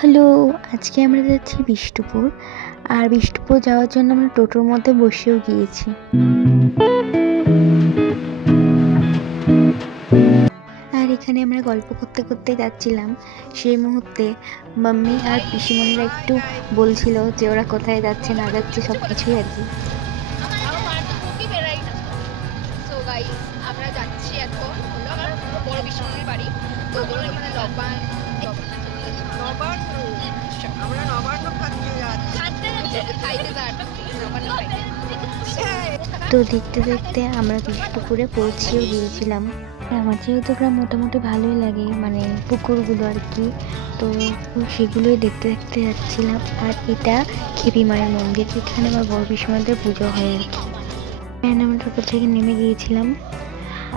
Hello, আজকে আমরা যাচ্ছি বিষ্টুপুর। আর বিষ্টুপুর যাওয়ার জন্য আমরা টোটোর মধ্যে বসেও গিয়েছি। আর এখানে আমরা গল্প করতে করতে যাচ্ছিলাম। সেই মুহূর্তে মাম্মি আর পিসিমণিরা একটু বলছিল যে ওরা কোথায় যাচ্ছে না যাচ্ছে সব কিছুই আর কি। আমরা যাচ্ছি এখন হলো আমার বড় পিসিমণির বাড়ি। তো ওগুলো এখানে আমরা নবান্ন খাইতে যাচ্ছি। তো দেখতে দেখতে আমরা বিষ্টুপুরে পৌঁছেও গিয়েছিলাম। আমার যেহেতু ওরা মোটামুটি ভালোই লাগে, মানে পুকুরগুলো আর কি, তো সেগুলোই দেখতে দেখতে যাচ্ছিলাম। আর এটা খেপি মায়ের মন্দির, এখানে আমার বড় পিসিমাদের পুজো হয় আর কি। আমরা টোটো থেকে নেমে গিয়েছিলাম।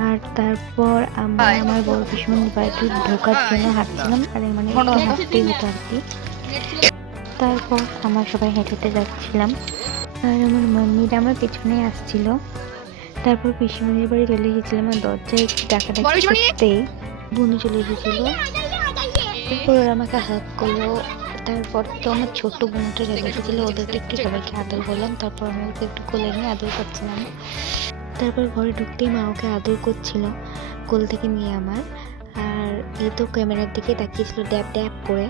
আর তারপর আমরা আমার বড় পিসিমাদের বাড়িতে ঢোকার জন্য হাঁটছিলাম, আর মানে হাঁটতেই হতো আর কি। তারপর আমরা সবাই হেঁটে হেঁটে যাচ্ছিলাম, আর আমার মাম্মিরা আমার পেছনে আসছিল। তারপর পিসিমণির বাড়ি চলে এসেছিলাম, আর দরজায় ডাকাডাকি করতেই বনু চলে এসেছিল। তারপর ওরা আমাকে হাত করলো। তারপর তো আমার ছোট্ট বোনটা চলে এসেছিল, ওদেরকে একটু সবাইকে আদর করলাম। তারপর আমি ওকে একটু কোলে নিয়ে আদর করছিলাম। তারপর ঘরে ঢুকতেই মা ওকে আদর করছিল কোল থেকে নিয়ে আমার। আর এই তো ক্যামেরার দিকে তাকিয়েছিল ড্যাব ড্যাব করে।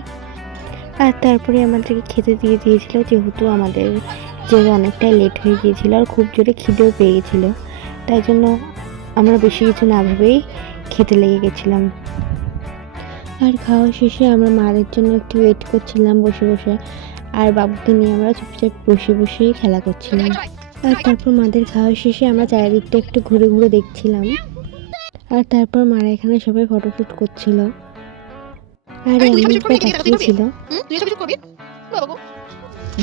আর তারপরে আমাদেরকে খেতে দিয়ে দিয়েছিল, যেহেতু আমাদের যেতে অনেকটাই লেট হয়ে গিয়েছিল আর খুব জোরে খিদেও পেয়ে গেছিলো। তাই জন্য আমরা বেশি কিছু না ভেবেই খেতে লেগে গেছিলাম। আর খাওয়া শেষে আমরা মাদের জন্য একটু ওয়েট করছিলাম বসে বসে, আর বাবুকে নিয়ে আমরা চুপচাপ বসে বসেই খেলা করছিলাম। আর তারপর মাদের খাওয়া শেষে আমরা চারিদিকটা একটু ঘুরে ঘুরে দেখছিলাম। আর তারপর মারা এখানে সবাই ফটোশ্যুট করছিল। আর এমন তাকিয়েছিল।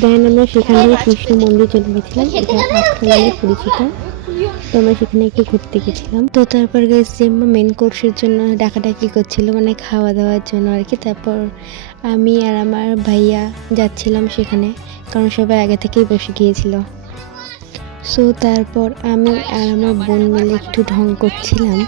দেন আমরা সেখান থেকে কৃষ্ণ মন্দির চলে গেছিলাম, এটা আখড়া নামে পরিচিত। তো আমরা সেখানে একটু ঘুরতে গেছিলাম। তো তারপর গেছি মেন কোর্সের জন্য ডাকাডাকি করছিল, মানে খাওয়া দাওয়ার জন্য আর কি। তারপর আমি আর আমার ভাইয়া যাচ্ছিলাম সেখানে, কারণ সবাই আগে থেকেই বসে গিয়েছিল। সো তারপর আমি আর আমার বোন মিলে একটু ঢং করছিলাম।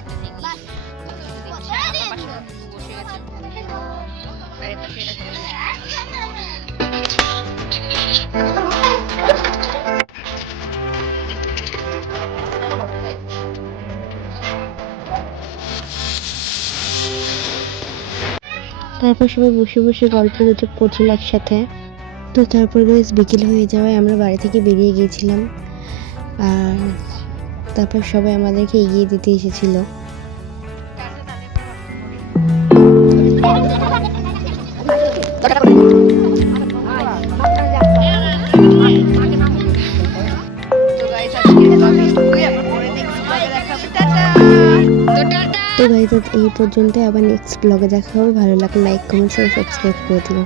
তারপর সবাই বসে বসে গল্প গুজব করছিল একসাথে। তো তারপর বেশ বিকেল হয়ে যাওয়ায় আমরা বাড়ি থেকে বেরিয়ে গিয়েছিলাম। আর তারপর সবাই আমাদেরকে এগিয়ে দিতে এসেছিল। তো গাইস এই পর্যন্ত, আবার নেক্সট ব্লগে দেখা হবে। ভালো লাগলে লাইক কমেন্ট সাবস্ক্রাইব করে দিও।